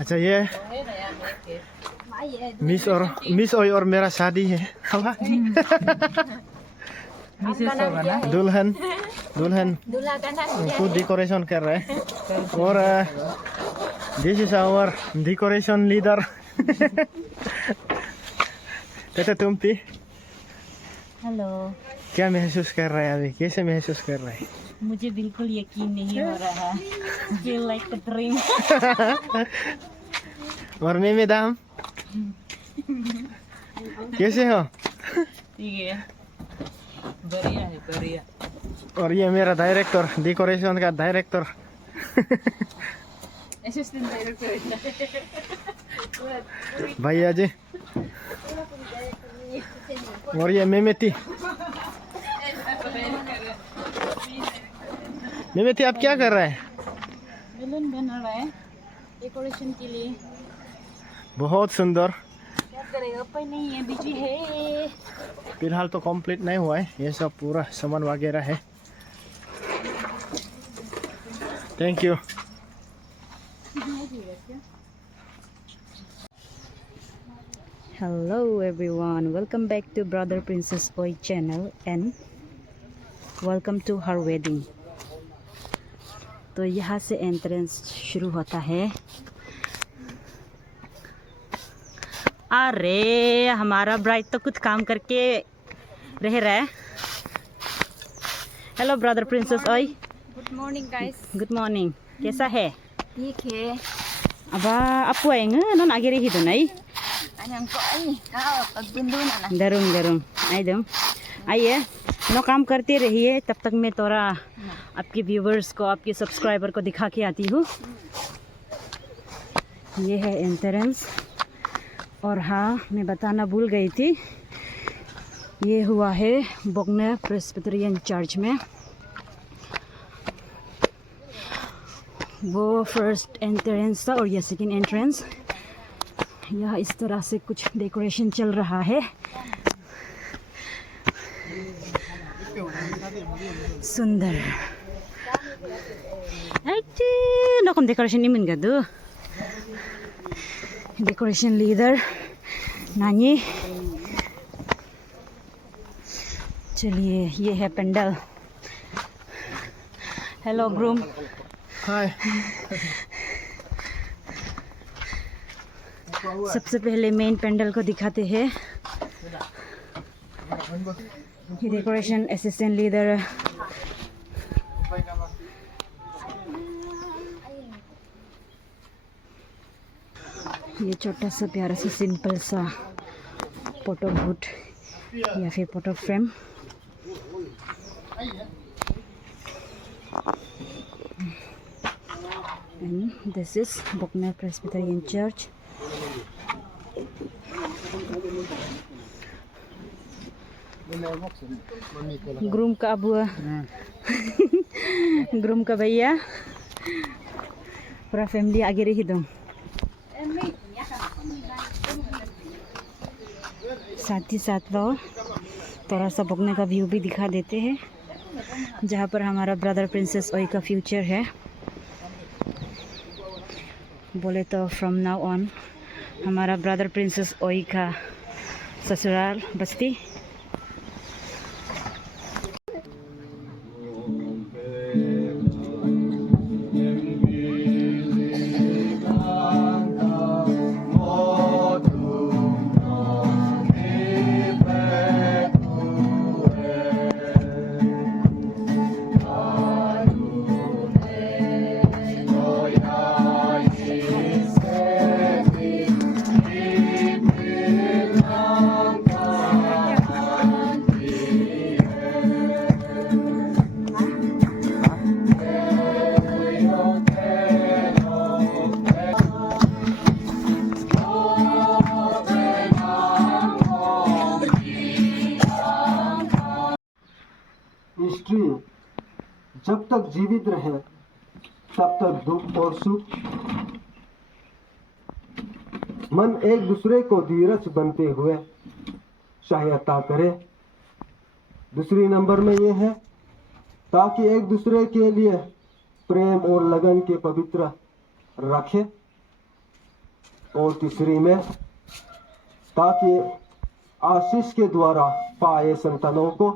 अच्छा ये मिस और मेरा शादी है। दुल्हन दुल्हन खुद डेकोरेशन कर रहे हैं और this is our decoration leader. कहते तुम भी हेलो। क्या महसूस कर रहे हैं अभी? कैसे महसूस कर रहे हैं? मुझे बिल्कुल यकीन नहीं हो रहा। Feel like a dream. और मैं मैडम कैसे हो? ठीक है, बढ़िया है, बढ़िया। और ये मेरा डायरेक्टर, डेकोरेशन का डायरेक्टर। असिस्टेंट डायरेक्टर भैया जी। और ये मेमेती। मेमेती आप क्या कर रहे हैं? बैलून बना रहा है डेकोरेशन के लिए। बहुत सुंदर। क्या करेगा, कोई नहीं है, बिजी है। फिलहाल तो कंप्लीट नहीं हुआ है, ये सब पूरा सामान वगैरह है। Thank you. Hello everyone, welcome back to Brother Princess Oi channel and welcome to her wedding। तो यहाँ से एंट्रेंस शुरू होता है। अरे हमारा ब्राइड तो कुछ काम करके रह रहा है। हेलो ब्रदर प्रिंसेस ओय। Good morning guys. Good morning, कैसा है? ठीक है। अब आपको आएंगे नन आगे रही तो नहीं दरुम दरुम आई दम आइए नो काम करते रहिए, तब तक मैं थोड़ा आपके व्यूवर्स को, आपके सब्सक्राइबर को दिखा के आती हूँ। ये है एंट्रेंस। और हाँ, मैं बताना भूल गई थी, ये हुआ है बोगनर प्रेस्बिटेरियन चर्च में। वो फर्स्ट एंट्रेंस था और ये सेकेंड एंट्रेंस। यहाँ इस तरह से कुछ डेकोरेशन चल रहा है। सुंदर नकम डेकोरेशन नहीं मिल गया। डेकोरेशन लीडर नानी। चलिए, ये है पेंडल। Hello groom. हाय। सबसे पहले मेन पेंडल को दिखाते हैं। ये डेकोरेशन असिस्टेंट लीडर। ये छोटा सा प्यारा सा सिंपल सा फोटो बूथ या फिर photo frame. And this is Bognor Presbyterian Church। Groom का अबुआ, ग्रूम का भैया, पूरा फैमिली आगे रही दो। साथ ही साथ लो थोड़ा सा बोगनर का व्यू भी दिखा देते हैं, जहाँ पर हमारा ब्रदर प्रिंसेस ओय का फ्यूचर है। बोले तो फ्रॉम नाउ ऑन हमारा ब्रदर प्रिंसेस ओय का ससुराल बस्ती। स्त्री जब तक जीवित रहे तब तक दुख और सुख, मन एक दूसरे को धीरज बनते हुए सहायता करे। दूसरी नंबर में ये है ताकि एक दूसरे के लिए प्रेम और लगन के पवित्र रखे। और तीसरी में, ताकि आशीष के द्वारा पाए संतानों को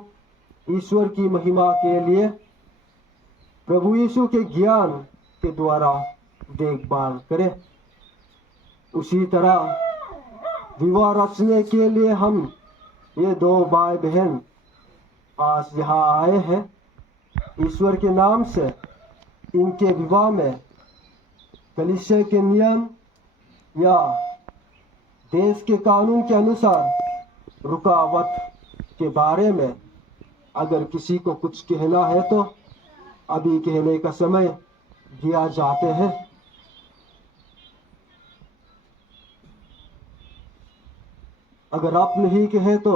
ईश्वर की महिमा के लिए प्रभु यीशु के ज्ञान के द्वारा देखभाल करे। उसी तरह विवाह रचने के लिए हम ये दो भाई बहन आज यहाँ आए हैं। ईश्वर के नाम से इनके विवाह में कलीसिया के नियम या देश के कानून के अनुसार रुकावट के बारे में अगर किसी को कुछ कहना है तो अभी कहने का समय दिया जाते हैं। अगर आप नहीं कहे तो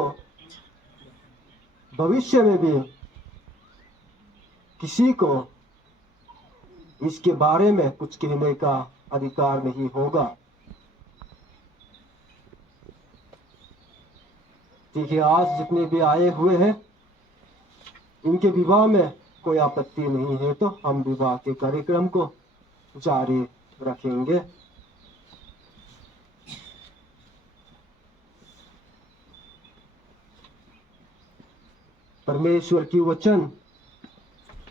भविष्य में भी किसी को इसके बारे में कुछ कहने का अधिकार नहीं होगा। ठीक है, आज जितने भी आए हुए हैं इनके विवाह में कोई आपत्ति नहीं है तो हम विवाह के कार्यक्रम को जारी रखेंगे। परमेश्वर की वचन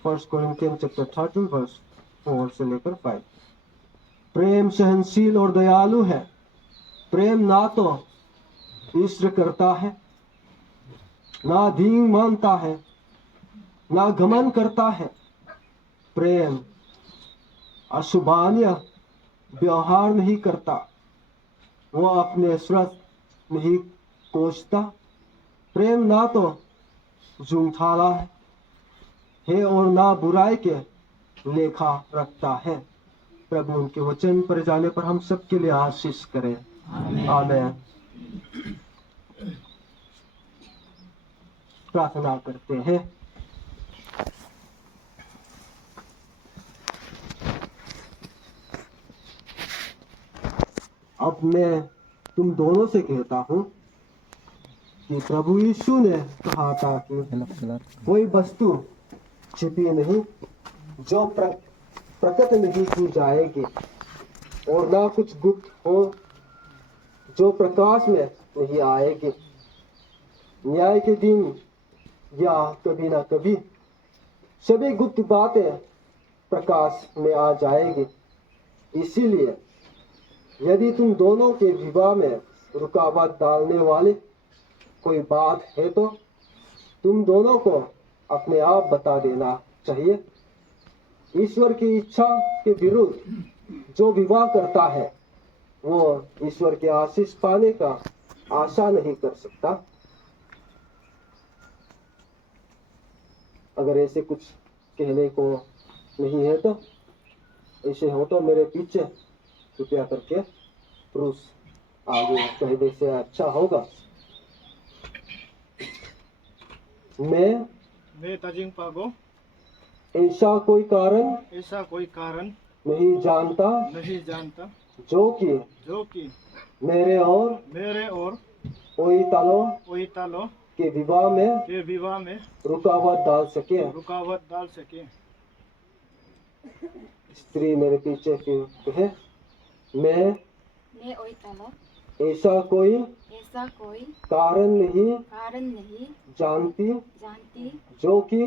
1 कोरिन्थियन चैप्टर 13 वर्स 4 से लेकर 5। प्रेम सहनशील और दयालु है। प्रेम ना तो ईर्ष्या करता है, ना धींग मानता है, ना घमंड करता है। प्रेम अशुभान्य व्यवहार नहीं करता, वो अपने स्वार्थ नहीं कोसता। प्रेम ना तो झूठाला है और ना बुराई के लेखा रखता है। प्रभु उनके वचन पर जाने पर हम सबके लिए आशीष करें। आमीन। प्रार्थना करते हैं। अब मैं तुम दोनों से कहता हूं कि प्रभु यीशु ने कहा था कि कोई वस्तु छिपी नहीं जो प्रकट नहीं की जाएगी, और ना कुछ गुप्त हो जो प्रकाश में नहीं आएगी। न्याय के दिन या कभी ना कभी सभी गुप्त बातें प्रकाश में आ जाएगी। इसीलिए यदि तुम दोनों के विवाह में रुकावट डालने वाले कोई बात है तो तुम दोनों को अपने आप बता देना चाहिए। ईश्वर की इच्छा के विरुद्ध जो विवाह करता है वो ईश्वर के आशीष पाने का आशा नहीं कर सकता। अगर ऐसे कुछ कहने को नहीं है तो ऐसे हो तो मेरे पीछे कृपया करके पुरुष आगे कहने से अच्छा होगा। मैं ताजिंग पागो ऐसा कोई कारण नहीं जानता जो कि मेरे और ओइतालो के विवाह में रुकावट डाल सके। स्त्री मेरे पीछे की है। मैं ओइतालो ऐसा कोई कारण नहीं जानती जो कि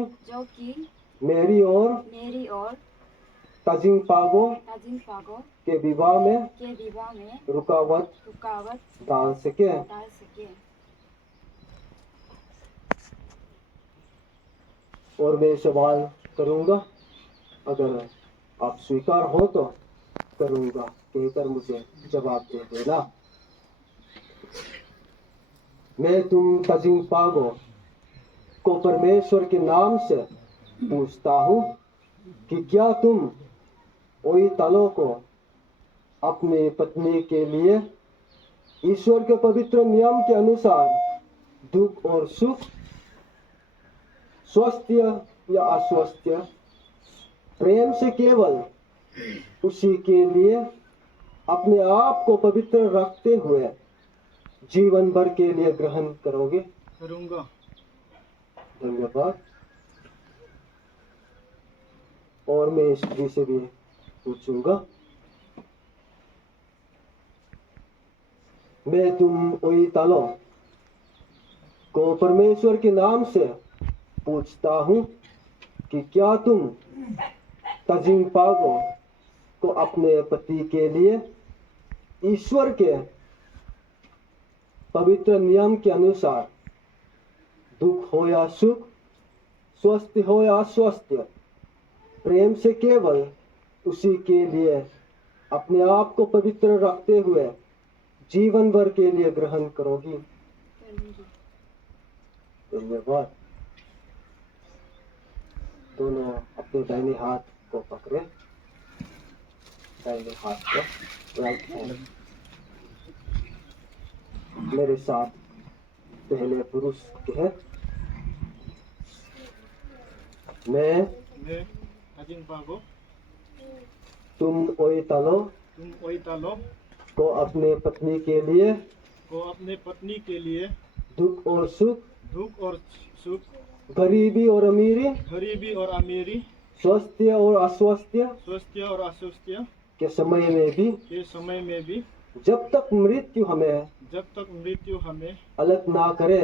मेरी और ताजिंग पागो के विवाह में रुकावट डाल सके। और मैं सवाल करूंगा, अगर आप स्वीकार हो तो करूंगा, कहकर मुझे जवाब दे देना। मैं तुम ताजिंग पागो को परमेश्वर के नाम से पूछता हूँ कि क्या तुम ओइतालो को अपनी पत्नी के लिए ईश्वर के पवित्र नियम के अनुसार दुख और सुख, स्वास्थ्य या अस्वास्थ्य, प्रेम से केवल उसी के लिए अपने आप को पवित्र रखते हुए जीवन भर के लिए ग्रहण करूंगा। धन्यवाद। और मैं स्त्री से भी पूछूंगा, मैं तुम ओईतालो को परमेश्वर के नाम से पूछता हूँ कि क्या तुम तजिंग पागो को अपने पति के लिए ईश्वर के पवित्र नियम के अनुसार दुख हो या सुख, स्वस्थ हो या अस्वस्थ, प्रेम से केवल उसी के लिए अपने आप को पवित्र रखते हुए जीवन भर के लिए ग्रहण करोगी? धन्यवाद। दोनों अपने दाहिने हाथ को पकड़े, दाहिने हाथ को राइट हैंड। मेरे साथ पहले पुरुष कहे, मैं तजिंग पागो तुम ओईतालो को अपने पत्नी के लिए दुख और सुख, गरीबी और अमीरी, स्वास्थ्य और अस्वास्थ्य के समय में भी जब तक मृत्यु हमें अलग ना करे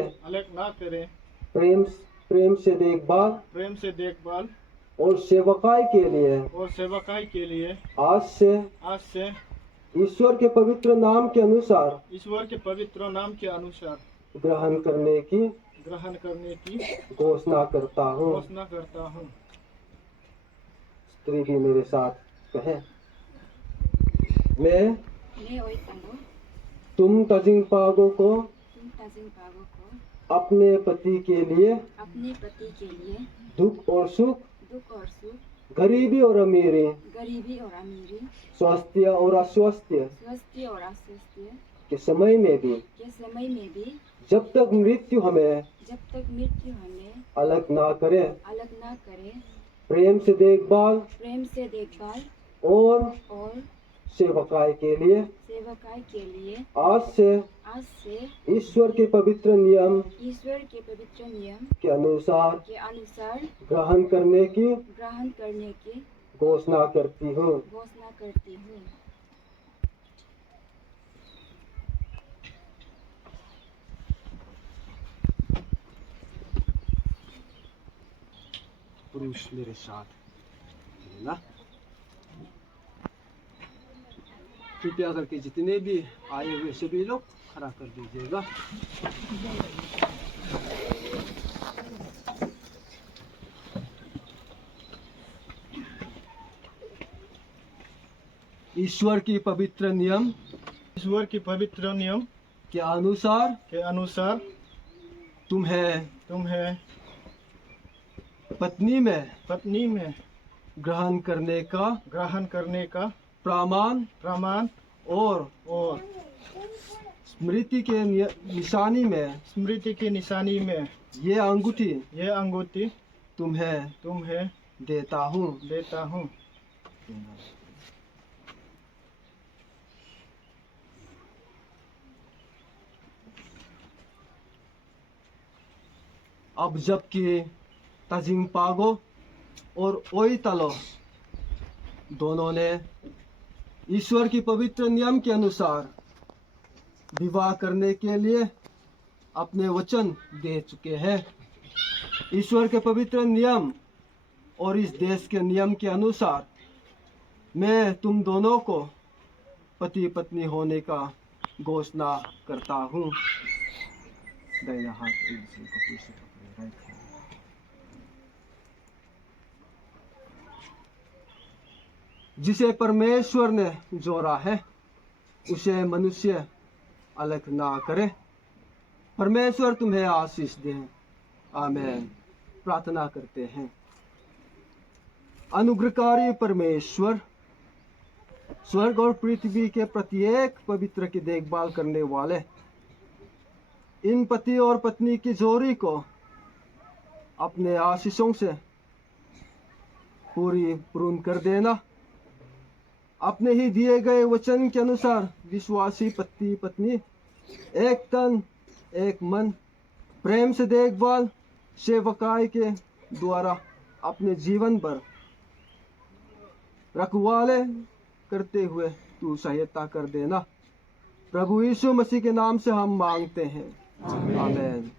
प्रेम से देखभाल और सेवकाई के लिए आज से ईश्वर के पवित्र नाम के अनुसार ग्रहण करने की घोषणा करता हूँ। स्त्री भी मेरे साथ कहे, मैं तुम तजिंग पागो को अपने पति के लिए दुख और सुख, गरीबी और अमीरी, स्वास्थ्य और अस्वास्थ्य के समय में भी जब तक मृत्यु हमें अलग ना करे प्रेम से देखभाल और सेवकाई के लिए आज से ईश्वर के पवित्र नियम के अनुसार ग्रहण करने की घोषणा करती हूँ। पुरुष मेरे साथ है ना। कृपया करके जितने भी आए हुए सभी लोग खड़ा कर दीजिएगा। ईश्वर की पवित्र नियम के अनुसार तुम्हें पत्नी में ग्रहण करने का प्रमाण और स्मृति के निशानी में ये अंगूठी तुम्हें देता हूँ। अब जबकि तजिंग पागो और ओईतालो दोनों ने ईश्वर की पवित्र नियम के अनुसार विवाह करने के लिए अपने वचन दे चुके हैं, ईश्वर के पवित्र नियम और इस देश के नियम के अनुसार मैं तुम दोनों को पति पत्नी होने का घोषणा करता हूँ। दाहिना हाथ एक दूसरे को पीछे पकड़े, राइट हैंड। जिसे परमेश्वर ने जोड़ा है उसे मनुष्य अलग ना करे। परमेश्वर तुम्हें आशीष दे। आमीन। प्रार्थना करते हैं। अनुग्रहकारी परमेश्वर, स्वर्ग और पृथ्वी के प्रत्येक पवित्र की देखभाल करने वाले इन पति और पत्नी की जोड़ी को अपने आशीषों से पूर्ण कर देना। अपने ही दिए गए वचन के अनुसार विश्वासी पति पत्नी एक तन एक मन प्रेम से देखभाल सेवकाई के द्वारा अपने जीवन भर रखवाले करते हुए तू सहायता कर देना। प्रभु यीशु मसीह के नाम से हम मांगते हैं, आमीन।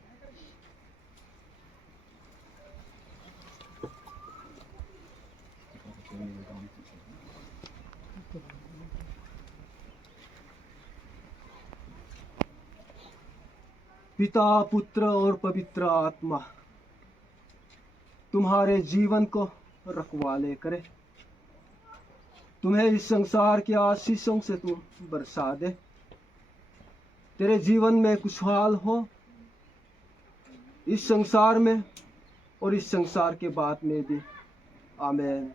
पिता, पुत्र और पवित्र आत्मा तुम्हारे जीवन को रखवाले करे, तुम्हें इस संसार के आशीषों से तू बरसा दे, तेरे जीवन में खुशहाल हो इस संसार में और इस संसार के बाद में भी, आमीन।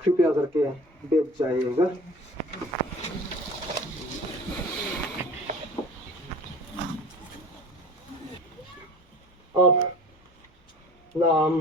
कृपया करके बैठ जाइएगा। अब नाम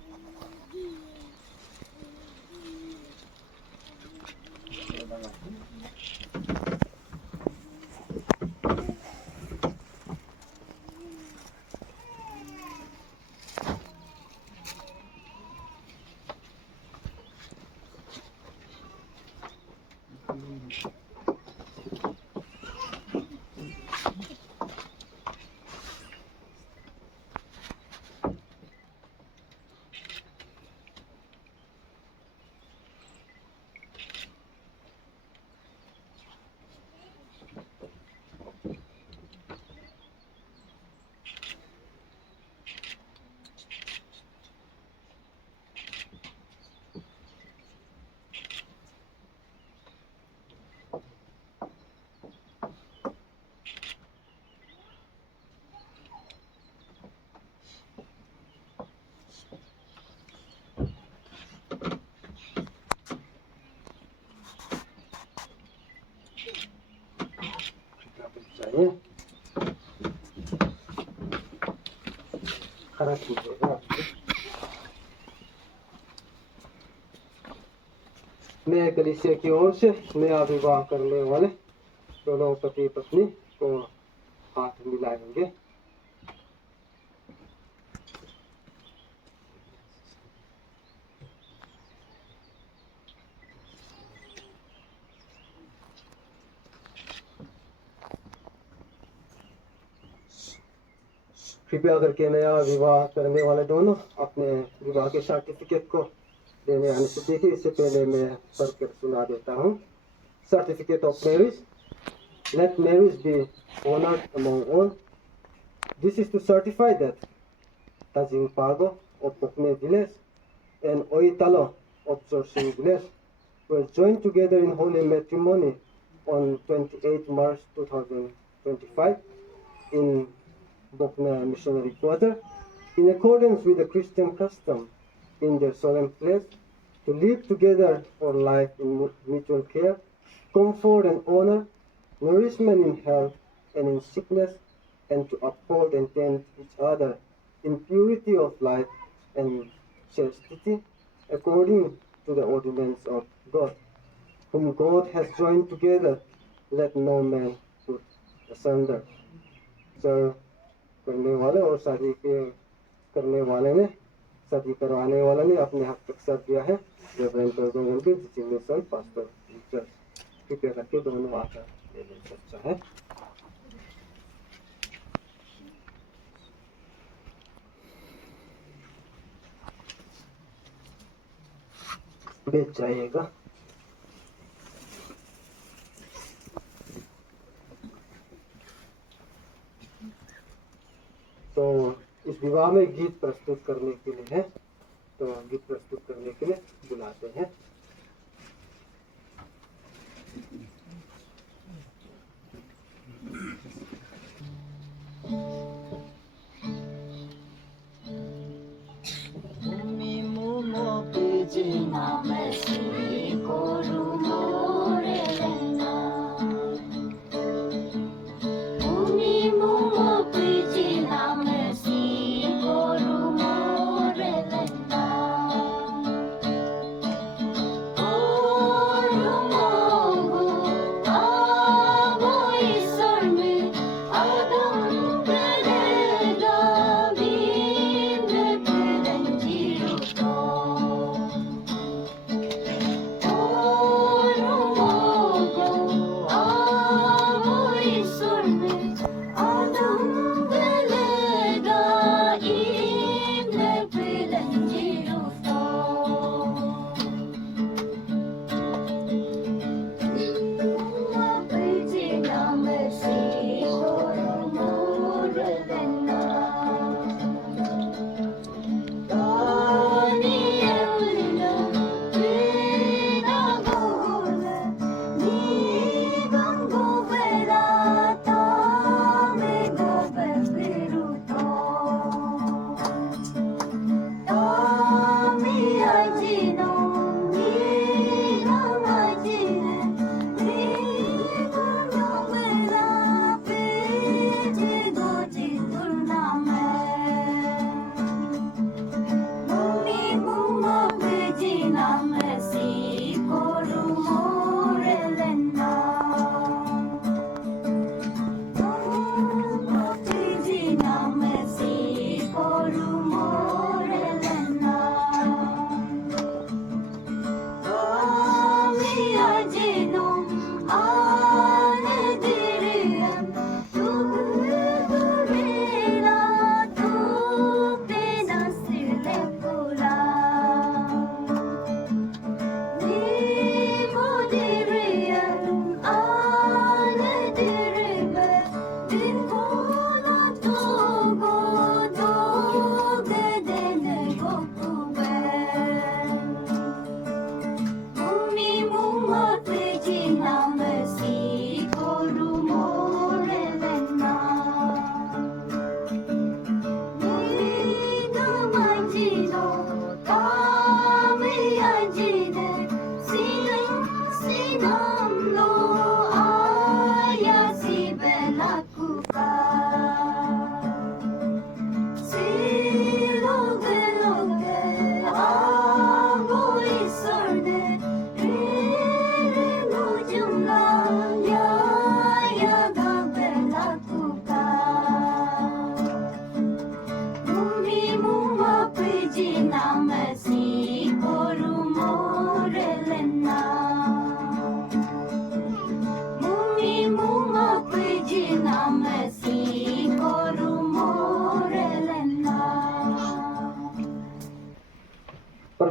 चाहिए, खड़ा कीजिएगा। मैं कलीसिया की ओर से नया विवाह करने वाले दोनों पति पत्नी को हाथ मिलाएंगे। कृपया करके नया विवाह करने वाले दोनों अपने विवाह के सर्टिफिकेट को देने आने से देखिए। इससे पहले मैं पढ़कर सुना देता हूँ। Certificate of marriage. Let marriage be honored among all. This is to certify that Tajing Pago of Pokne village and Oitalo of Chorsing village were joined together in holy matrimony on 28 March 2025 in Bokna Missionary Quarter, in accordance with the Christian custom in their solemn place, to live together for life in mutual care, comfort and honor, nourishment in health and in sickness, and to uphold and tend each other in purity of life and chastity, according to the ordinance of God, whom God has joined together, let no man put asunder. Sir, करने वाले और शादी के करने वाले ने, शादी करवाने वाले ने अपने हक तक दिया है। पास्टर कृपया करके दोनों आकर ले सकता है। बैठ जाइएगा। तो इस विवाह में गीत प्रस्तुत करने के लिए है, तो गीत प्रस्तुत करने के लिए बुलाते हैं।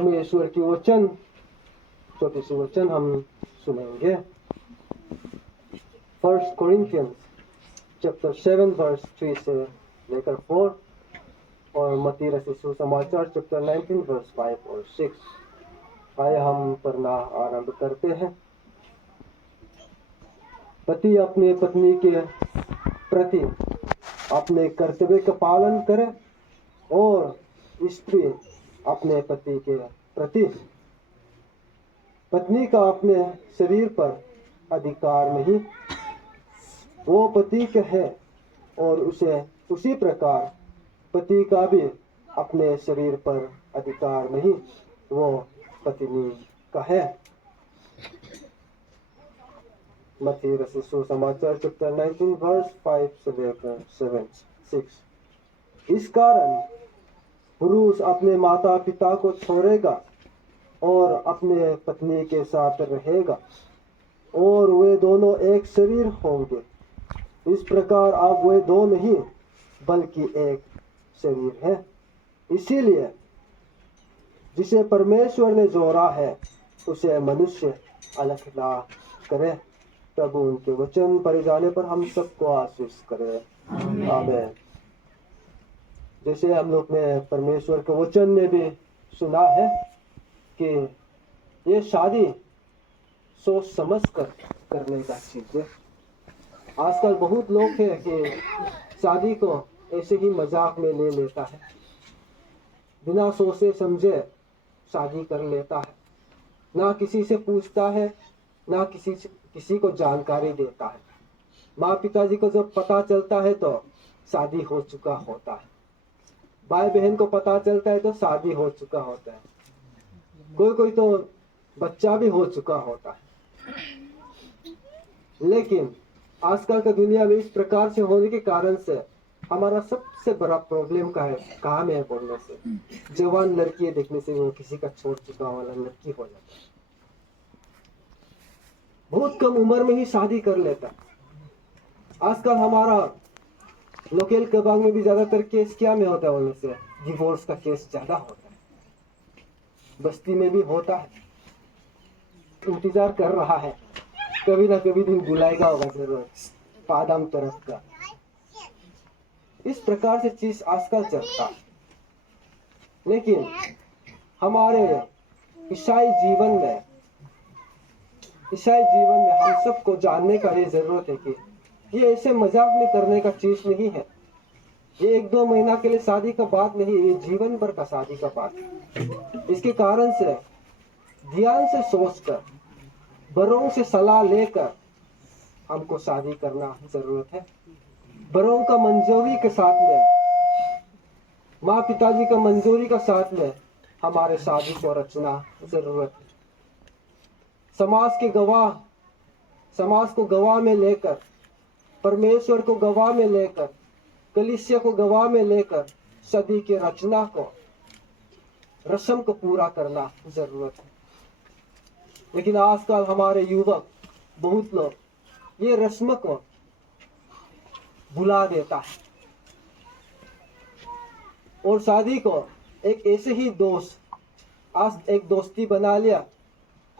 परमेश्वर की वचन, छोटी सी वचन हम सुनेंगे। 1 Corinthians chapter 7 verse 3 से लेकर 4 और मत्ती रचित सुसमाचार chapter 19 verse 5 और 6। आइए हम पढ़ना आरंभ करते हैं। पति अपने पत्नी के प्रति अपने कर्तव्य का पालन करे और स्त्री अपने पति के प्रति। पत्नी का अपने शरीर पर अधिकार नहीं, वो पति का है, और उसे उसी प्रकार पति का भी अपने शरीर पर अधिकार नहीं, वो पत्नी का है। मत्ती रचित सुसमाचार चैप्टर 19 वर्स 5 से लेकर 6। इस कारण पुरुष अपने माता पिता को छोड़ेगा और अपने पत्नी के साथ रहेगा और वे दोनों एक शरीर होंगे। इस प्रकार अब वे दो नहीं बल्कि एक शरीर है। इसीलिए जिसे परमेश्वर ने जोड़ा है उसे मनुष्य अलग ना करे। प्रभु उनके वचन पढ़े जाने पर हम सबको आशीष करे, आमीन। जैसे हम लोग ने परमेश्वर के वचन में भी सुना है कि ये शादी सोच समझ कर करने का चीज है। आजकल बहुत लोग हैं कि शादी को ऐसे ही मजाक में ले लेता है, बिना सोचे समझे शादी कर लेता है, ना किसी से पूछता है, ना किसी को जानकारी देता है। माँ पिताजी को जब पता चलता है तो शादी हो चुका होता है, भाई बहन को पता चलता है तो शादी हो चुका होता है, कोई तो बच्चा भी हो चुका होता है। लेकिन आजकल का दुनिया में इस प्रकार से होने के कारण से हमारा सबसे बड़ा प्रॉब्लम का है काम है बोलने से। जवान लड़की देखने से वो किसी का छोड़ चुका वाला लड़की हो जाता है, बहुत कम उम्र में ही शादी कर लेता है। आजकल हमारा लोकल कबांग में भी ज्यादातर केस क्या में होता है बोलने से, डिवोर्स का केस ज्यादा होता है, बस्ती में भी होता है। इंतजार कर रहा है, कभी ना कभी दिन बुलाएगा होगा जरूर पादम तरफ का। इस प्रकार से चीज आजकल चलता है। लेकिन हमारे ईसाई जीवन में हम सबको जानने का ये जरूरत है कि ये ऐसे मजाक में करने का चीज नहीं है। ये 1-2 महीना के लिए शादी का बात नहीं, ये जीवन भर का शादी का बात है। इसके कारण से ध्यान से सोचकर, बड़ों से सलाह लेकर हमको शादी करना जरूरत है। बड़ों का मंजूरी के साथ में, माँ पिताजी का मंजूरी का साथ में हमारे शादी को रचना जरूरत है। समाज को गवाह में लेकर, परमेश्वर को गवाह में लेकर, कलीसिया को गवाह में लेकर शादी के रचना को, रस्म को पूरा करना जरूरत है। लेकिन आजकल हमारे युवक बहुत लोग ये रस्म को भुला देता है और शादी को एक ऐसे ही दोस्त, आज एक दोस्ती बना लिया,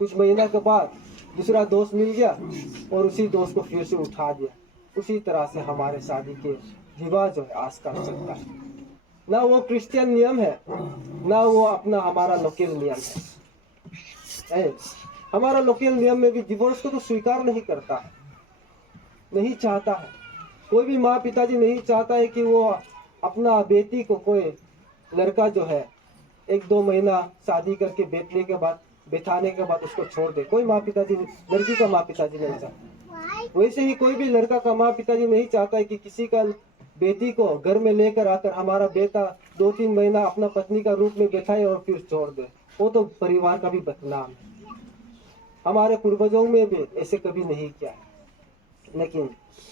कुछ महीना के बाद दूसरा दोस्त मिल गया और उसी दोस्त को फिर से उठा दिया। उसी तरह से हमारे शादी के विवाह जो है आजकल चलता है। ना वो क्रिश्चियन नियम है, ना वो अपना हमारा लोकल नियम है। हमारा लोकल नियम में भी डिवोर्स को तो स्वीकार नहीं करता है, नहीं चाहता है। कोई भी माँ पिताजी नहीं चाहता है कि वो अपना बेटी को, कोई लड़का जो है 1-2 महीना शादी करके बैठाने के बाद उसको छोड़ दे। कोई माँ पिताजी, लड़की का माँ पिताजी नहीं चाहता। वैसे ही कोई भी लड़का का माँ पिताजी नहीं चाहता है कि किसी का बेटी को घर में लेकर आकर हमारा बेटा 2-3 महीना अपना पत्नी का रूप में बैठाए और फिर छोड़ दे। वो तो परिवार का भी बदनाम है। हमारे पूर्वजों में भी ऐसे कभी नहीं किया है, लेकिन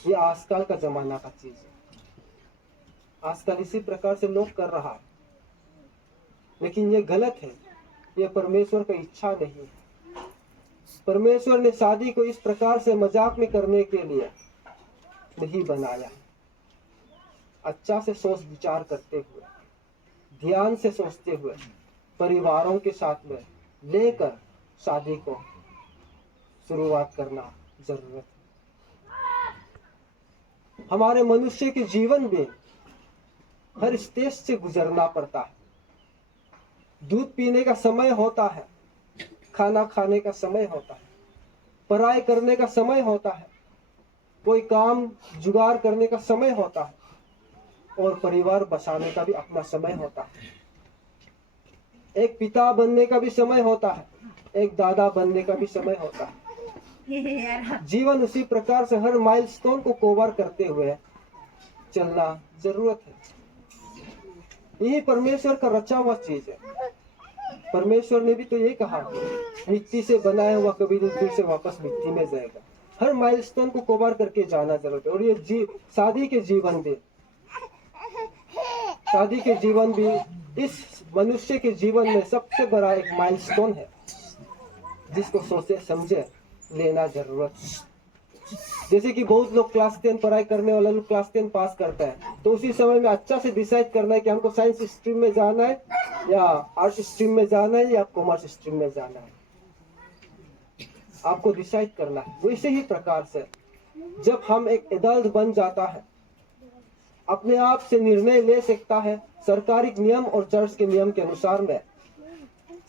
ये आजकल का जमाना का चीज है। आजकल इसी प्रकार से लोग कर रहा है, लेकिन ये गलत है। ये परमेश्वर का इच्छा नहीं है। परमेश्वर ने शादी को इस प्रकार से मजाक में करने के लिए नहीं बनाया। अच्छा से सोच विचार करते हुए, ध्यान से सोचते हुए परिवारों के साथ में लेकर शादी को शुरुआत करना जरूरत है। हमारे मनुष्य के जीवन में हर स्टेज से गुजरना पड़ता है। दूध पीने का समय होता है, खाना खाने का समय होता है, पढ़ाई करने का समय होता है, कोई काम जुगाड़ करने का समय होता है, और परिवार बसाने का भी अपना समय होता है। एक पिता बनने का भी समय होता है, एक दादा बनने का भी समय होता है। जीवन उसी प्रकार से हर माइलस्टोन को कवर करते हुए चलना जरूरत है। यही परमेश्वर का रचा हुआ चीज है। परमेश्वर ने भी तो ये कहा, मिट्टी से बनाया हुआ कभी नहीं फिर से वापस मिट्टी में जाएगा। हर माइलस्टोन को कवर करके जाना जरूरत है। और ये शादी के जीवन भी इस मनुष्य के जीवन में सबसे बड़ा एक माइलस्टोन है, जिसको सोचे समझे लेना जरूरत है। जैसे कि बहुत लोग क्लास 10 पढ़ाई करने वाला लोग क्लास 10 पास करता है, तो उसी समय में अच्छा से डिसाइड करना है कि हमको साइंस स्ट्रीम में जाना है या आर्ट स्ट्रीम में जाना है या कॉमर्स स्ट्रीम में जाना है। आपको डिसाइड करना है। वैसे ही प्रकार से जब हम एक एडल्ट बन जाता है, अपने आप से निर्णय ले सकता है सरकारी नियम और चर्च के नियम के अनुसार में।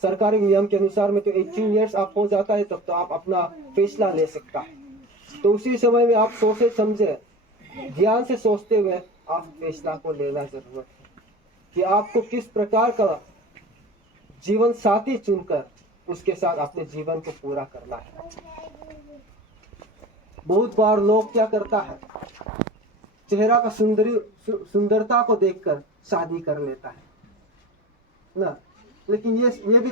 सरकारी नियम के अनुसार में तो 18 इयर्स आप हो जाता है, तब तो आप अपना फैसला ले सकता है। तो उसी समय में आप सोचे समझे ध्यान से सोचते हुए आप फैसला को लेना जरूरत है कि आपको किस प्रकार का जीवन साथी चुनकर उसके साथ अपने जीवन को पूरा करना है। बहुत बार लोग क्या करता है, चेहरा का सुंदरता को देखकर शादी कर लेता है ना, लेकिन ये भी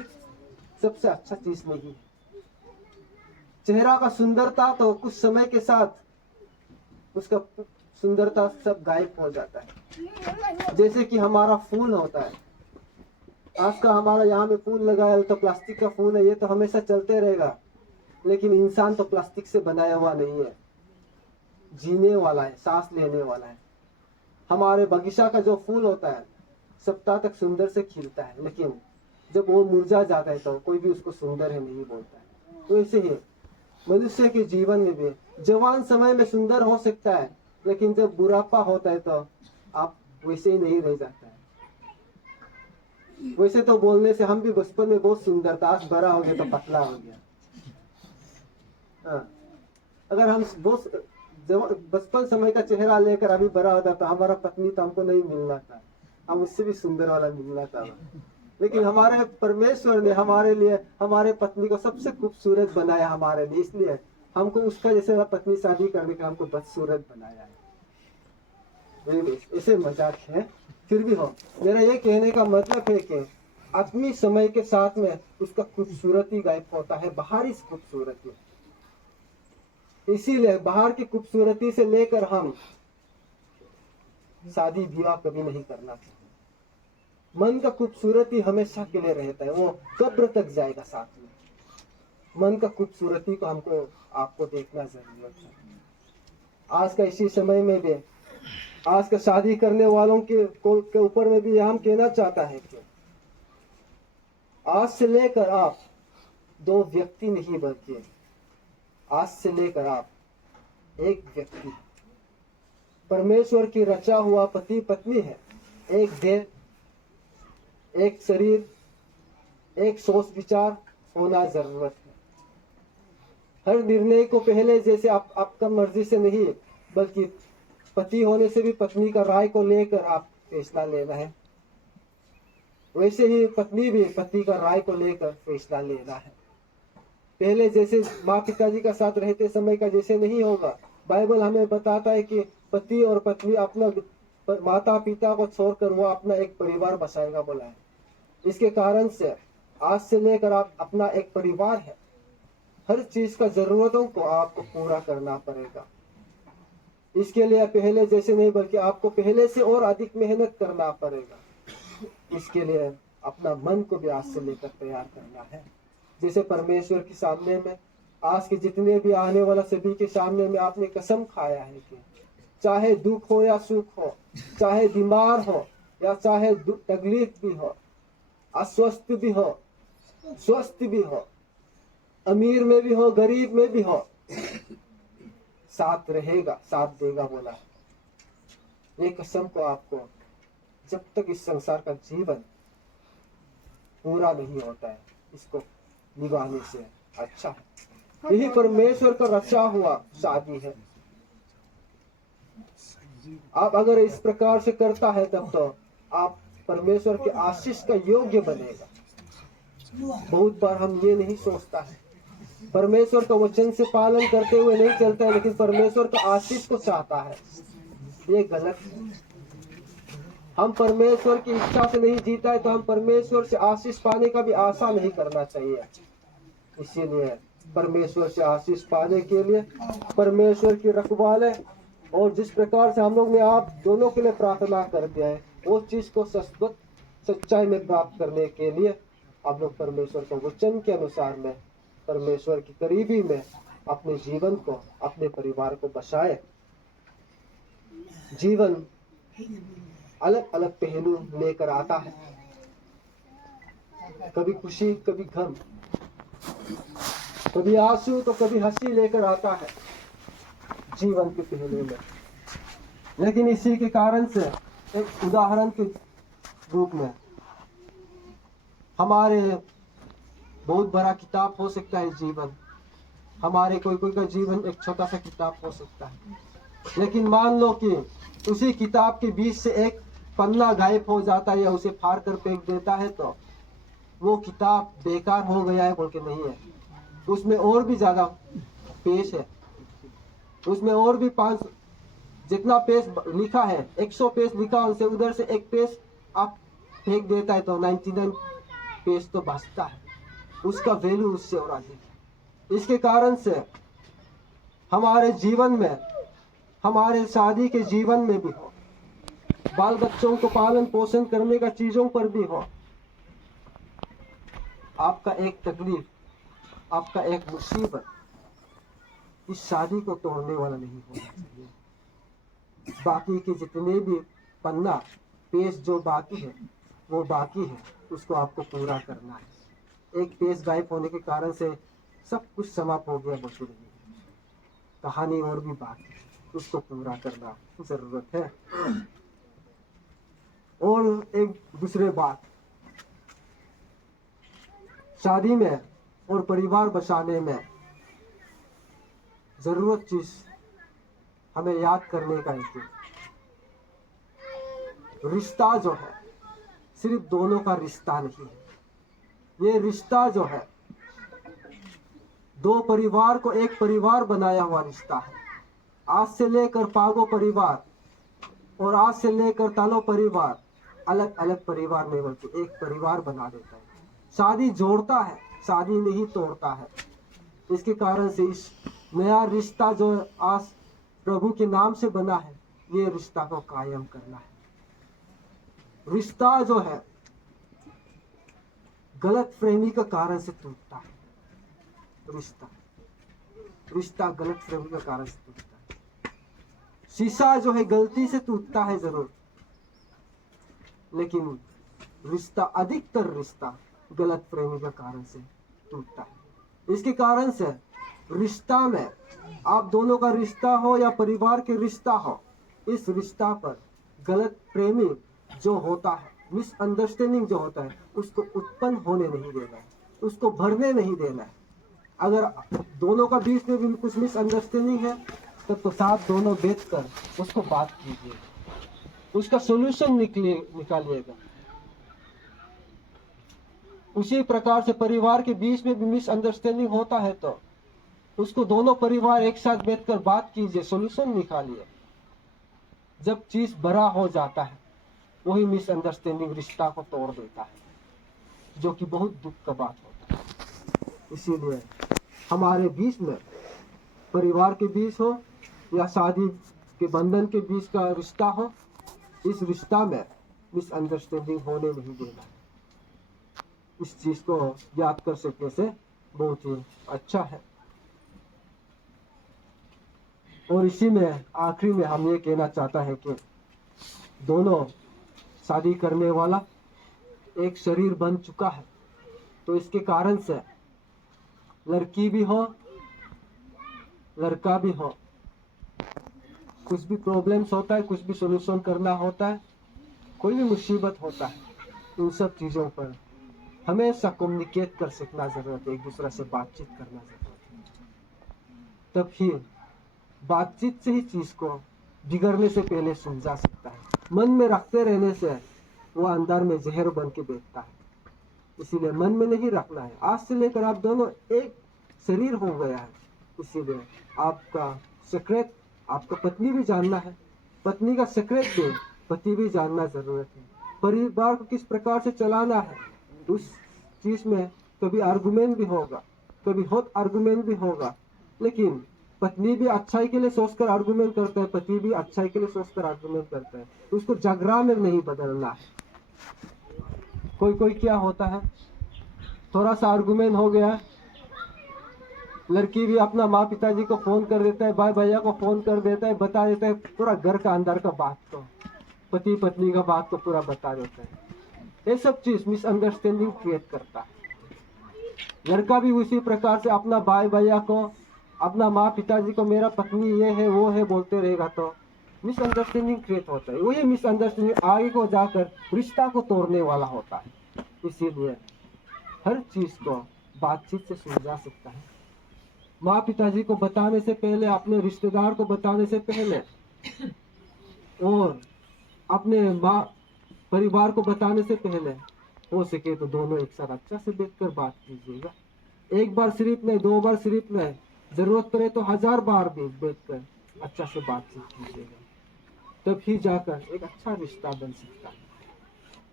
सबसे अच्छा चीज नहीं है। चेहरा का सुंदरता तो कुछ समय के साथ उसका सुंदरता सब गायब हो जाता है। जैसे कि हमारा फूल होता है, आज का हमारा यहाँ में फूल लगाया तो प्लास्टिक का फूल है, ये तो हमेशा चलते रहेगा। लेकिन इंसान तो प्लास्टिक से बनाया हुआ नहीं है, जीने वाला है, सांस लेने वाला है। हमारे बगीचा का जो फूल होता है सप्ताह तक सुंदर से खिलता है, लेकिन जब वो मुरझा जाता है तो कोई भी उसको सुंदर है नहीं बोलता है। तो ऐसे ही मनुष्य के जीवन में भी जवान समय में सुंदर हो सकता है, लेकिन जब बुढ़ापा होता है तो आप वैसे ही नहीं रह जाता है। वैसे तो बोलने से हम भी बचपन में बहुत सुंदर था, आज बड़ा हो गया तो पतला हो गया। अगर हम बचपन समय का चेहरा लेकर अभी बड़ा होता तो हमारा पत्नी तो हमको नहीं मिलना था, हम उससे भी सुंदर वाला मिलना था। लेकिन हमारे परमेश्वर ने हमारे लिए हमारे पत्नी को सबसे खूबसूरत बनाया हमारे लिए, इसलिए हमको उसका जैसे पत्नी शादी करने का हमको बदसूरत बनाया है। ऐसे मजाक है, फिर भी हो। मेरा ये कहने का मतलब है कि आत्मीय समय के साथ में उसका खूबसूरती गायब होता है, बाहरी खूबसूरती। इसीलिए बाहर की खूबसूरती से लेकर हम शादी विवाह कभी नहीं करना चाहिए। मन का खूबसूरती हमेशा के लिए रहता है, वो कब्र तक जाएगा साथ में। मन का खूबसूरती को हमको आपको देखना जरूरत है। आज का इसी समय में भी आज का शादी करने वालों के ऊपर में भी हम कहना चाहता है कि आज से लेकर आप 2 व्यक्ति नहीं बल्कि आज से लेकर आप एक व्यक्ति, परमेश्वर की रचा हुआ पति पत्नी है। एक देह, एक शरीर, एक सोच विचार होना जरूरत है। हर निर्णय को पहले जैसे आपका मर्जी से नहीं, बल्कि पति होने से भी पत्नी का राय को लेकर आप फैसला लेना है। वैसे ही पत्नी भी पति का राय को लेकर फैसला लेना है। पहले जैसे माँ पिताजी का साथ रहते समय का जैसे नहीं होगा। बाइबल हमें बताता है कि पति और पत्नी अपना माता पिता को छोड़कर वो अपना एक परिवार बसाएगा बोला है। इसके कारण से आज से लेकर आप अपना एक परिवार है, हर चीज का जरूरतों को आपको पूरा करना पड़ेगा। इसके लिए पहले जैसे नहीं बल्कि आपको पहले से और अधिक मेहनत करना पड़ेगा। इसके लिए अपना मन को भी आज से लेकर तैयार करना है। जैसे परमेश्वर के सामने में आज के जितने भी आने वाला सभी के सामने में आपने कसम खाया है कि चाहे दुख हो या सुख हो, चाहे बीमार हो या चाहे तकलीफ भी हो, अस्वस्थ भी हो, स्वस्थ भी हो, अमीर में भी हो, गरीब में भी हो, साथ रहेगा, साथ देगा बोला। ये कसम को आपको जब तक इस संसार का जीवन पूरा नहीं होता है इसको निभाने से अच्छा है। यही परमेश्वर का रचा हुआ शादी है। आप अगर इस प्रकार से करता है तब तो आप परमेश्वर के आशीष का योग्य बनेगा। बहुत बार हम ये नहीं सोचता है, परमेश्वर का वचन से पालन करते हुए नहीं चलता है, लेकिन परमेश्वर का आशीष को चाहता है। ये गलत है। हम परमेश्वर की इच्छा से नहीं जीता है तो हम परमेश्वर से आशीष पाने का भी आशा नहीं करना चाहिए। इसीलिए परमेश्वर से आशीष पाने के लिए परमेश्वर की रखवाले और जिस प्रकार से हम लोग ने आप दोनों के लिए प्रार्थना करते हैं वो चीज को शाश्वत सच्चाई में प्राप्त करने के लिए आप लोग परमेश्वर के वचन के अनुसार में परमेश्वर की करीबी में अपने जीवन को, अपने परिवार को बसाए। जीवन अलग अलग पहलू लेकर आता है, कभी खुशी, कभी गम, कभी आंसू तो कभी हंसी लेकर आता है जीवन के पहलू में। लेकिन इसी के कारण से एक उदाहरण के रूप में हमारे बहुत बड़ा किताब हो सकता है जीवन, हमारे कोई कोई का जीवन एक छोटा सा किताब हो सकता है। लेकिन मान लो कि उसी किताब के बीच से एक पन्ना गायब हो जाता है या उसे फाड़ कर फेंक देता है तो वो किताब बेकार हो गया है बोल के नहीं है। उसमें और भी ज्यादा पेज है, उसमें और भी 5 जितना पेज लिखा है 100 पेज लिखा, उनसे उधर से एक पेज आप फेंक देता है तो 99 पेज तो बचता है। उसका वैल्यू उससे और अधिक है। इसके कारण से हमारे जीवन में, हमारे शादी के जीवन में भी हो, बाल बच्चों को पालन पोषण करने का चीजों पर भी हो, आपका एक तकलीफ, आपका एक मुसीबत इस शादी को तोड़ने वाला नहीं होना चाहिए। बाकी के जितने भी पन्ना पेज जो बाकी है वो बाकी है, उसको आपको पूरा करना है। एक पेज गायब होने के कारण से सब कुछ समाप्त हो गया बोलते नहीं, कहानी और भी बाकी है, उसको पूरा करना जरूरत है। और एक दूसरे बात, शादी में और परिवार बसाने में जरूरत चीज हमें याद करने का है कि रिश्ता जो है सिर्फ दोनों का रिश्ता नहीं है। ये रिश्ता जो है दो परिवार को एक परिवार बनाया हुआ रिश्ता है। आज से लेकर पागो परिवार और आज से लेकर तालो परिवार अलग अलग परिवार नहीं बल्कि एक परिवार बना देता है। शादी जोड़ता है, शादी नहीं तोड़ता है। इसके कारण से इस नया रिश्ता जो आज प्रभु के नाम से बना है, ये रिश्ता को कायम करना है। रिश्ता जो है गलत फहमी का कारण से टूटता है। रिश्ता गलत फहमी का कारण से टूटता है। शीशा जो है गलती से टूटता है जरूर, लेकिन रिश्ता, अधिकतर रिश्ता गलत फहमी का कारण से टूटता है। इसके कारण से रिश्ता में, आप दोनों का रिश्ता हो या परिवार के रिश्ता हो, इस रिश्ता पर गलत प्रेमी जो होता है, मिसअंडरस्टैंडिंग जो होता है, उसको उत्पन्न होने नहीं देना है, उसको भरने नहीं देना है। अगर दोनों का बीच में भी कुछ मिसअंडरस्टैंडिंग है तब तो साथ दोनों बैठकर उसको बात कीजिए, उसका सोल्यूशन निकालिएगा। उसी प्रकार से परिवार के बीच में भी मिसअंडरस्टैंडिंग होता है तो उसको दोनों परिवार एक साथ बैठकर बात कीजिए, सोल्यूशन निकालिए। जब चीज बड़ा हो जाता है वही मिसअंडरस्टैंडिंग रिश्ता को तोड़ देता है, जो कि बहुत दुख का बात होता है। इसीलिए हमारे बीच में, परिवार के बीच हो या शादी के बंधन के बीच का रिश्ता हो, इस रिश्ता में मिसअंडरस्टैंडिंग होने नहीं देना। इस चीज को याद कर सकने से बहुत ही अच्छा है। और इसी में आखिरी में हम ये कहना चाहता है कि दोनों शादी करने वाला एक शरीर बन चुका है। तो इसके कारण से लड़की भी हो लड़का भी हो, कुछ भी प्रॉब्लम्स होता है, कुछ भी सोल्यूशन करना होता है, कोई भी मुसीबत होता है, उन सब चीज़ों पर हमेशा कम्युनिकेट कर सकना जरूरत है, एक दूसरे से बातचीत करना जरूरत है। तब ही बातचीत से ही चीज़ को बिगड़ने से पहले सुलझा सकता है। मन में रखते रहने से वो अंदर में जहर बन के बैठता है। इसीलिए मन में नहीं रखना है। आज से लेकर आप दोनों एक शरीर हो गया है। इसीलिए आपका सीक्रेट आपका पत्नी भी जानना है, पत्नी का सीक्रेट भी पति भी जानना जरूरत है। परिवार को किस प्रकार से चलाना है, उस चीज में कभी आर्गुमेंट भी होगा, कभी हॉट आर्गुमेंट भी होगा, लेकिन पत्नी भी अच्छाई के लिए सोचकर आर्गुमेंट करता है, पति भी अच्छाई के लिए सोचकर आर्गुमेंट करता है। तो उसको झगड़ा में नहीं बदलना है। कोई क्या होता है, थोड़ा सा आर्गुमेंट हो गया, लड़की भी अपना माँ पिताजी को फोन कर देता है, भाई भैया को फोन कर देता है, बता देता है पूरा घर का अंदर का बात को, पति पत्नी का बात को पूरा बता देता है। ये सब चीज मिसअंडरस्टैंडिंग क्रिएट करता है। लड़का भी उसी प्रकार से अपना भाई भैया को, अपना माँ पिताजी को मेरा पत्नी ये है वो है बोलते रहेगा, तो मिसअंडरस्टैंडिंग क्रिएट होता है। वही मिसअंडरस्टैंडिंग आगे को जाकर रिश्ता को तोड़ने वाला होता है। इसीलिए हर चीज को बातचीत से सुलझा सकता है। माँ पिताजी को बताने से पहले, अपने रिश्तेदार को बताने से पहले, और अपने माँ परिवार को बताने से पहले हो सके तो दोनों एक साथ अच्छा से बैठकर बात कीजिएगा। एक बार सिर्फ नहीं, 2 बार सिर्फ नहीं, जरूरत पड़े तो 1000 बार भी बैठकर अच्छा से बातचीत कीजिएगा। तब ही जाकर एक अच्छा रिश्ता बन सकता है।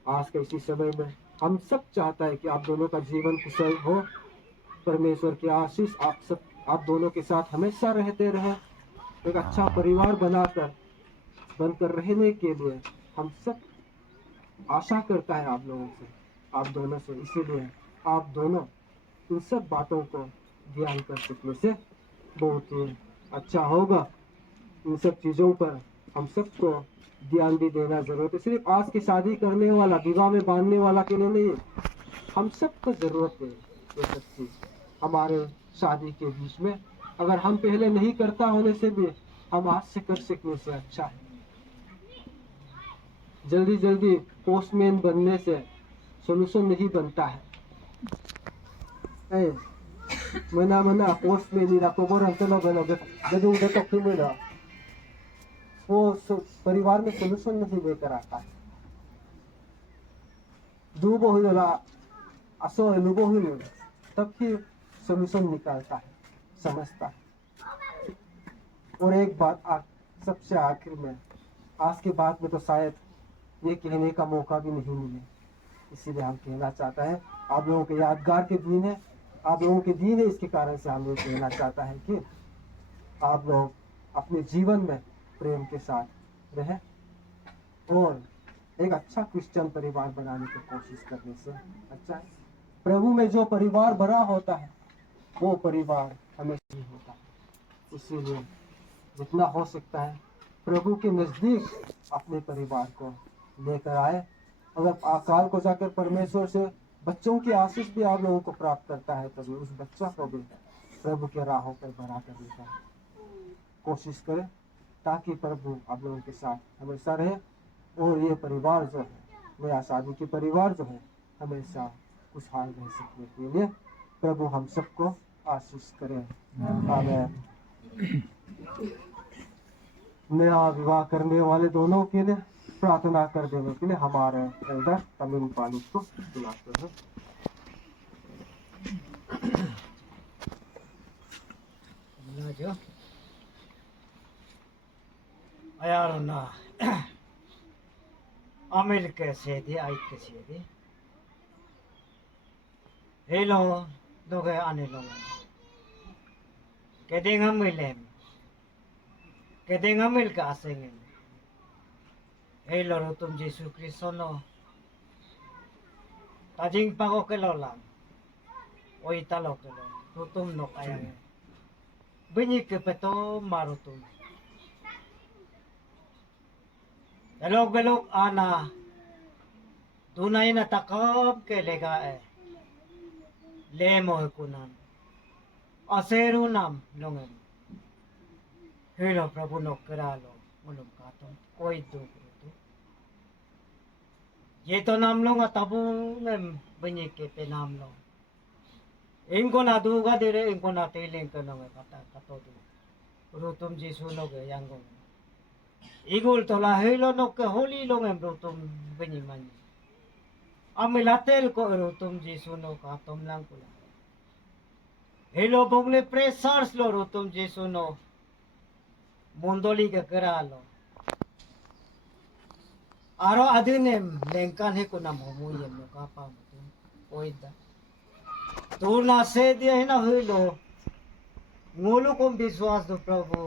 आज के इसी समय में हम सब चाहता है कि आप दोनों का जीवन कुशल हो। परमेश्वर की आशीष आप दोनों के साथ हमेशा रहते रहे। एक अच्छा परिवार बनकर रहने के लिए हम सब आशा करता है आप लोगों से, आप दोनों से। इसीलिए आप दोनों इन सब बातों को ध्यान कर सकने से बहुत ही अच्छा होगा। इन सब चीज़ों पर हम सबको ध्यान भी देना जरूरत है। सिर्फ आज की शादी करने वाला, विवाह में बांधने वाला के लिए नहीं, हम सबको जरूरत है ये सब चीज़ हमारे शादी के बीच में। अगर हम पहले नहीं करता होने से भी हम आज से कर सकने से अच्छा है। जल्दी जल्दी पोस्टमैन बनने से सोल्यूशन नहीं बनता है। मना पोस्टमैन रखो बोर चलो बनो जदू तो फिर वो परिवार में सोल्यूशन नहीं लेकर आता है। डूबो हुआ असो लुबो हुई तब फिर सोल्यूशन निकालता है, समझता है। और एक बात सबसे आखिर में, आज के बाद में तो शायद ये कहने का मौका भी नहीं मिले, इसीलिए हम कहना चाहता है, आप लोगों के यादगार के दिन है, आप लोगों के दिन है, इसके कारण से हम लोग कहना चाहता है कि आप लोग अपने जीवन में प्रेम के साथ रहें और एक अच्छा क्रिश्चियन परिवार बनाने की कोशिश करने से अच्छा है। प्रभु में जो परिवार भरा होता है वो परिवार हमेशा ही होता है। इसीलिए जितना हो सकता है प्रभु के नजदीक अपने परिवार को लेकर आए। अगर अकाल को जाकर परमेश्वर से बच्चों की आशीष भी आप लोगों को प्राप्त करता है, तभी उस बच्चा को भी प्रभु के राहों पर बढ़ा करने का कोशिश करें, ताकि प्रभु आप लोगों के साथ हमेशा रहे और ये परिवार जो है, नया शादी की परिवार जो है, हमेशा खुशहाल रह सकने के लिए प्रभु हम सबको आशीष करें। आमीन। नया विवाह करने वाले दोनों के लिए प्रार्थना कर देने के लिए हमारे एल्डर तमिल पाली को बुलाते हैं। ayarona Amerika sedi aitte sedi hello doge anelo keding amilem keding amil ka asengin hello tum Jesu Kristo no tajing pa ko kelolang oi talo kelo tutum no kaya bunyi ke peto marutum belok-belok ana tunay na takap ke lega lemo kunan aseru nam longem helo prabhu no keralo mulum katon koi tu ye to nam long atabu ngem benyi ke pe nam long ingko na duga dire ingko na teling ke nong kata kato tu rutum jisu no ke yang gong igul to la helo no ke holy longem rutum benyi mani amilatel ko rutum jisu no katom lang kula helo bongle presars lo rutum jisu no mondoli ke keralo aro adinem lengkan he kuna momuyen no kapa mo oida turna se dia hina hilo ngulu kom biswas do prabhu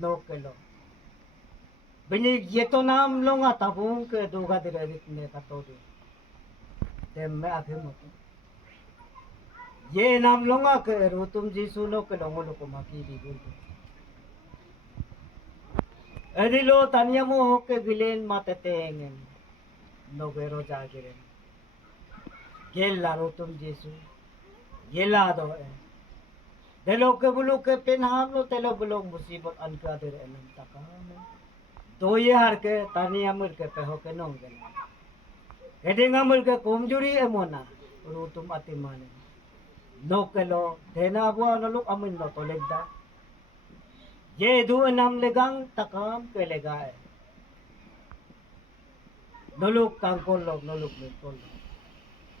no kelo bini yeto nam longa tabung ke duga dire ne kato de tem me akhimo ye nam longa ke rutum jisu no kelo ngulu kom akili gul edilo tanyamo ke gilen matetengen no gero jagiren gela rutum jisu gela do delo ke bulu ke penham lo telo bulong musibot an kader enam takame to ye har ke tanyamul ke peho ke nong gel edingamul ke komjuri emona rutum atimane no kelo dena bua no luk amin no tolegda ye du enam legang takam ke legae noluk tangkol lo noluk lekol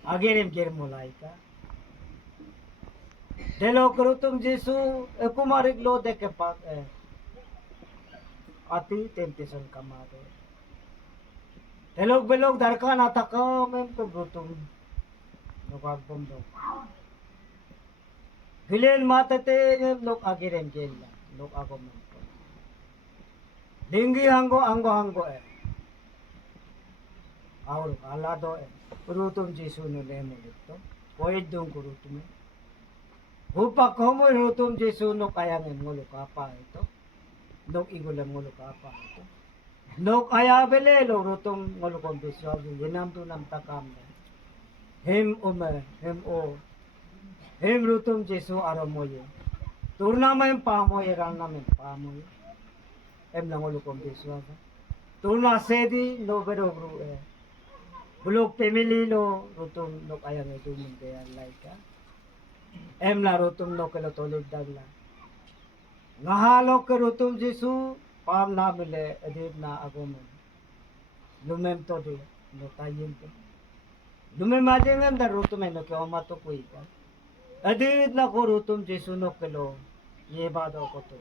agerim ger mulai ka delo krutum jisu kumarik lo de ke pak ati temptation kamado delok belok darkan atakam em krutum nokak bomdo gilen matete lok agerim gella lok agom dinggi anggo aur alado rutum jisu no lemo dito koy dong rutum upa komo rutum jisu no kaya ngolo kapa ito nok igulam ngolo kapa ito nok aya belelo rutum ngolo kombiso ginam tu nam takam hem rutum jisu aramoye turna may pamoy rang namin pamoy em lang ngolo kombiso turna sedi no bero gru bulok family lo rutum no kaya ng kaya laika em la rutum no kelo tolig dagla ngahalo ke rutum jisu pam na mile edib na agom lumem to de no tayin ko lumem majengam da rutum no ke omato kuy ka edib na ko rutum jisu no kelo ye bado ko to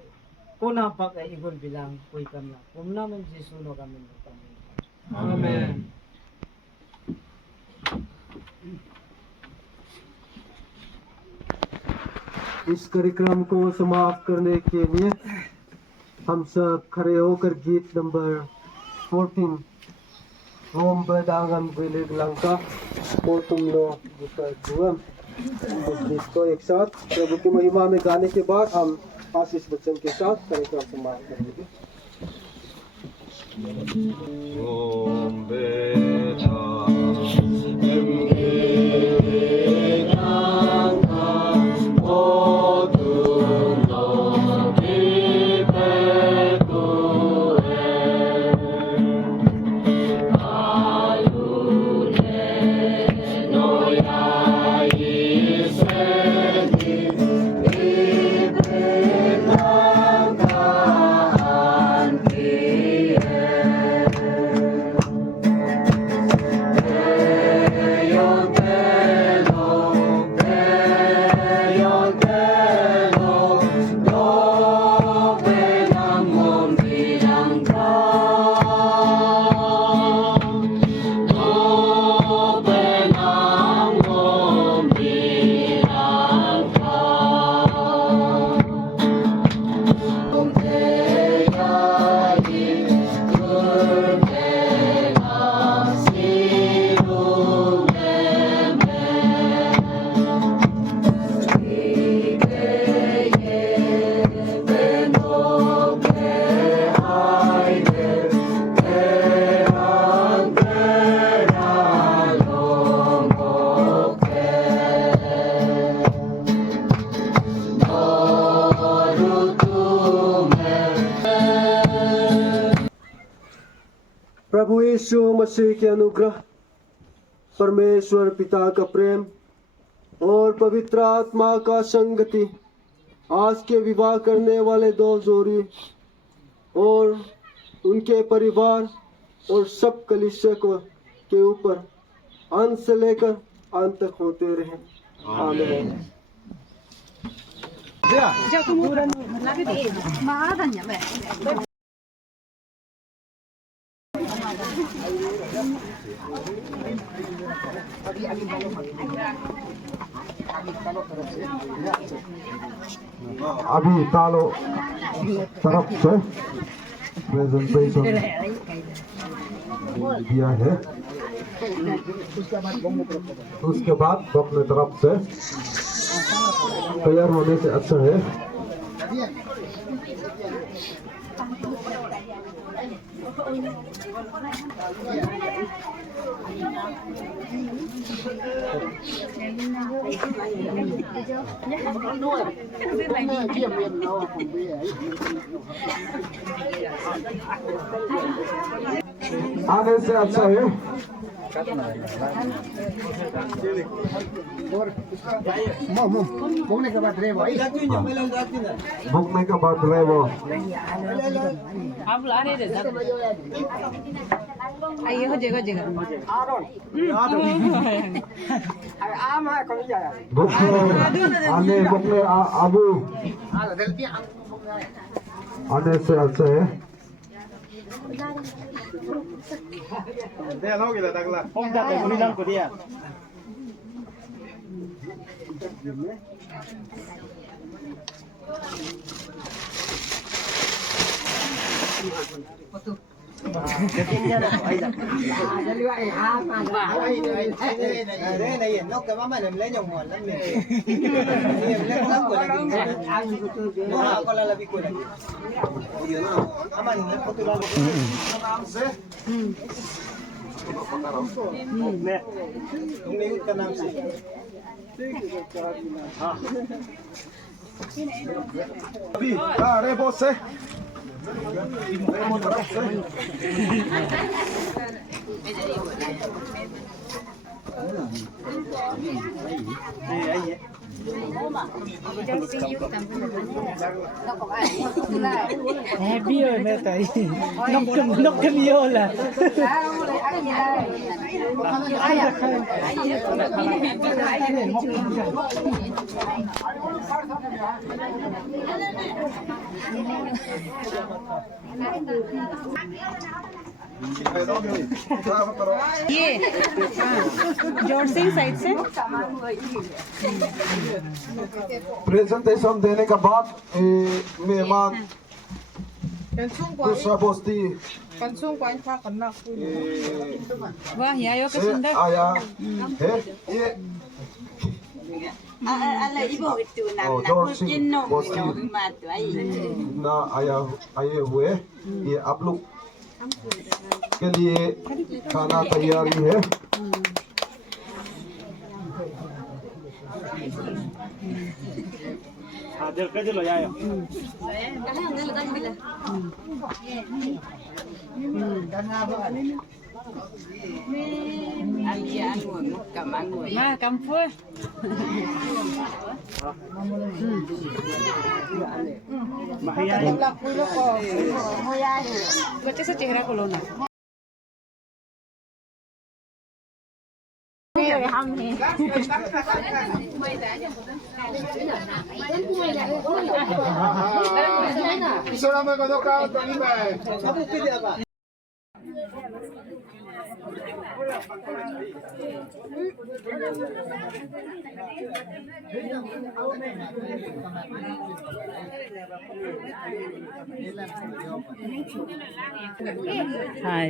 kuna pak igol bilang kuy kam na kumna men jisu no kami amen इस कार्यक्रम को समाप्त करने के लिए हम सब खड़े होकर गीत नंबर 14 ओम बदांगम विलेग लंका को तुम लोग इस गीत को एक साथ प्रभु की महिमा में गाने के बाद हम आशीष वचन के साथ कार्यक्रम समाप्त करेंगे ओम यीशु मसीह के अनुग्रह, परमेश्वर पिता का प्रेम और पवित्र आत्मा का संगति आज के विवाह करने वाले दो जोड़ी और उनके परिवार और सब कलीसिया को के ऊपर अंत से लेकर अंत तक होते रहे। आमीन। अभी तालो तरफ से प्रेजेंटेशन दिया है, उसके बाद अपने तरफ से तैयार होने से अच्छा है। आने से अच्छा है। भूखने के बाद रहे वो अबू आने से अच्छा है। अभी अरे बॉस से Happy rồi mẹ thấy nóc cái miêu là ये जोर सिंह साइड से प्रेजेंटेशन देने के बाद मेहमान दूसरा पोस्टी वाह यायो का से सुंदर आया है। ये जोरसिंह पोस्टी ना आए हुए ये आप लोग के लिए खाना तैयारी है। Nah, campur. Baca secara kolona. Hai.